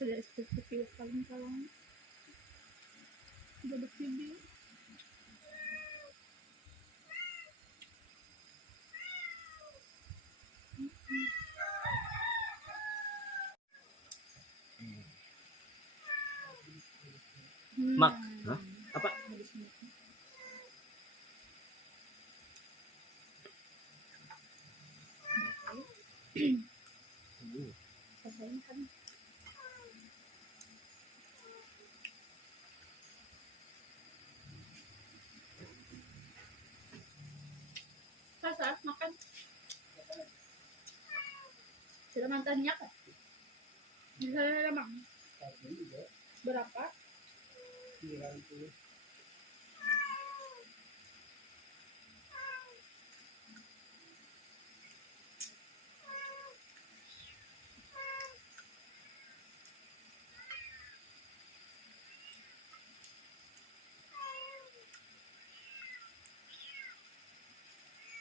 Ada ekspektasi kalang-kalang udah berkibi. Mak, hah? Apa? Selesai makan. Selesai makan. Sudah mantannya kan? Bisa memang. Berapa? 90.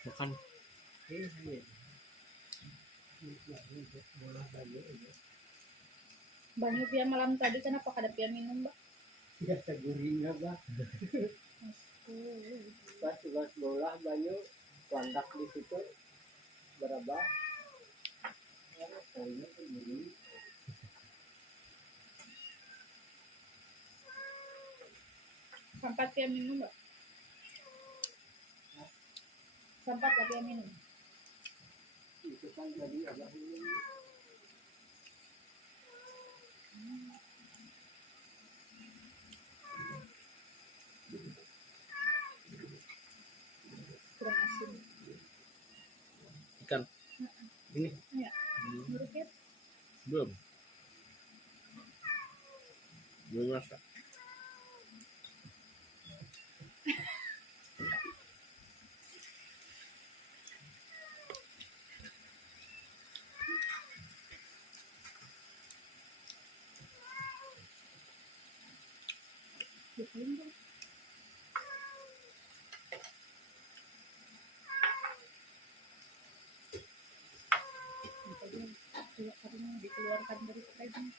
Makan. Bola banyak ya. Banyak pia malam tadi kenapa kada pia minum, Mbak? Ya seguring apa? Pas bola banyak landak di situ berapa? Kayaknya seguring. Sempat pia minum, Mbak? Sempat lah pia minum. Itu kan tadi agak ini. Kurang asin. Ikan. Ini. Ya. Merukit. Belum. Belum masak. Bikin dong. Karena dikeluarkan dari pekerjaan.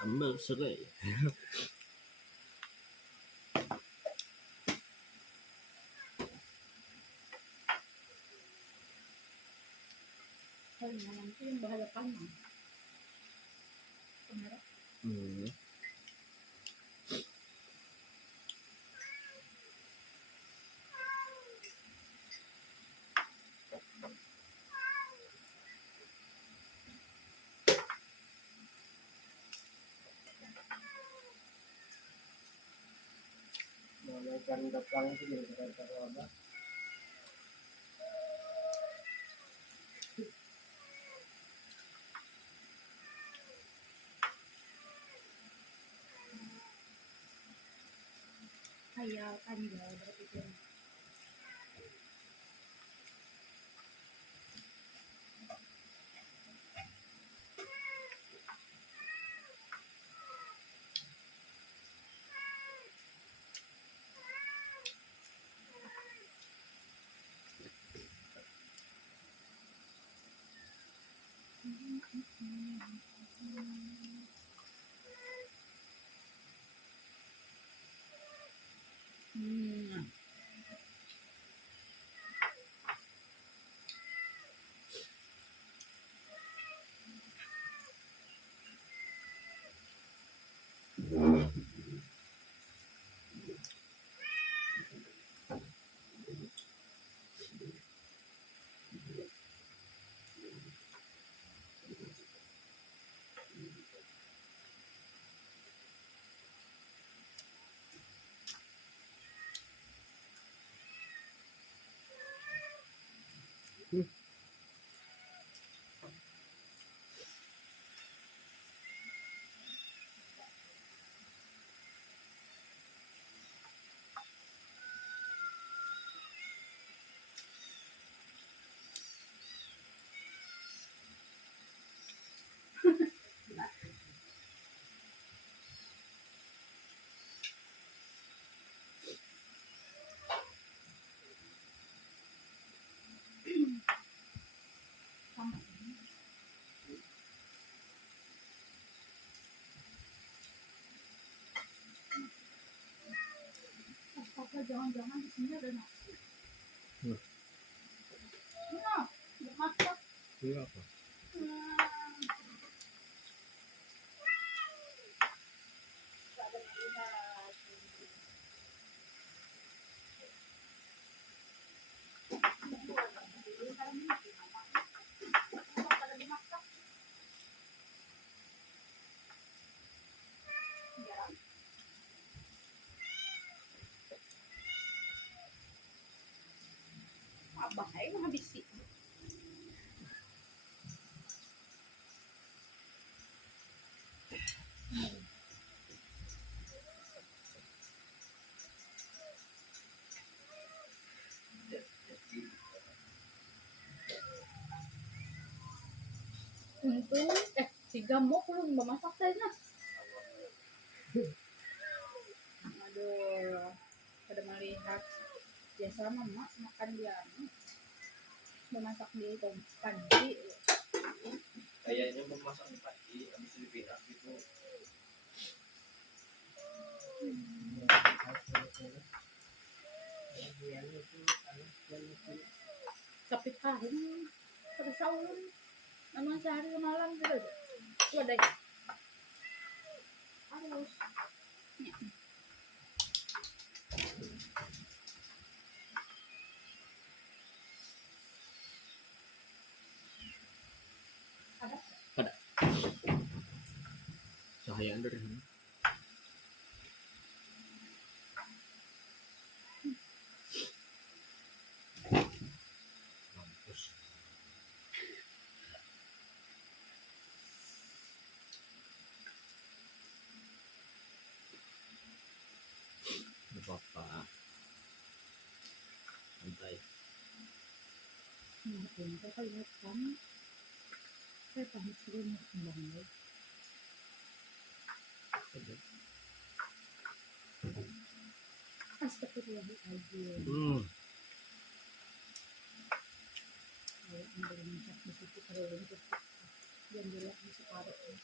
Sambal serai. Karena nanti yang bahaya panas. Benar. Mana ikan datang itu dengan cara apa? Hayal kan ya berpikir. Sama. Astaga, jangan-jangan di sini ada nasi. Hmm. Ya, udah masak. Ini apa? Hmm. Abang aja menghabisi. Untung, tiga mok belum memasak saya. Aduh, pada melihat biasa mama makan dia memasak di panci. Kayaknya memasak di pagi habis dipindah gitu. Tapi tahun pada sahur memang sehari malam gitu. Wadah. Harus. Ya. Ada. Cahaya dari sana. Mampus. Bapak. Santai. Nah, kalau lihat kan, saya paham sering banget. Astagfirullahaladzim. Kalau anda mencak di situ kalau untuk yang dilihat di separuh.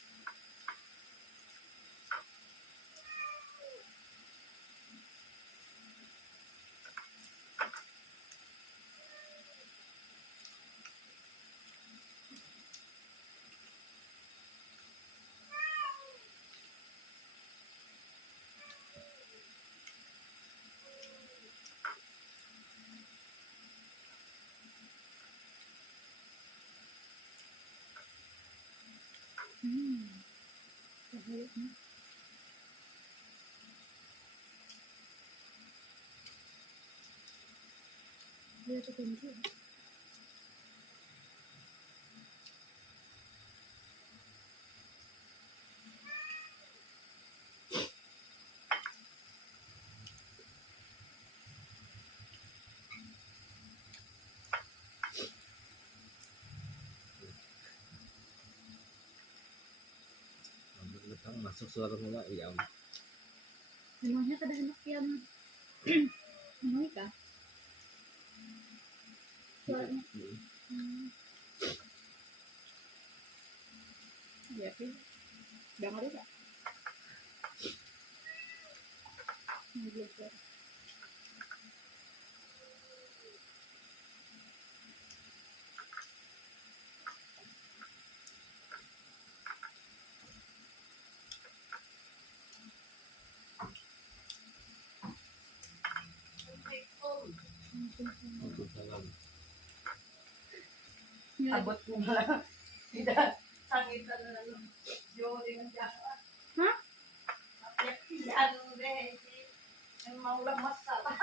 Cahayanya. Dia tertentu. Datang masuk suara mula ya. Memangnya ada anak yang ini kah? Suaranya. Ya sih. Jangan lupa. Waalaikumsalam. Abot mo na. Tidak sangitan na lang. Yung dengan jawa. Hah? Ano deh. Yang mau lemas salah.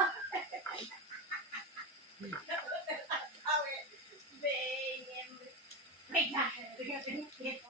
Awe. Bengem. Mereka. Dengan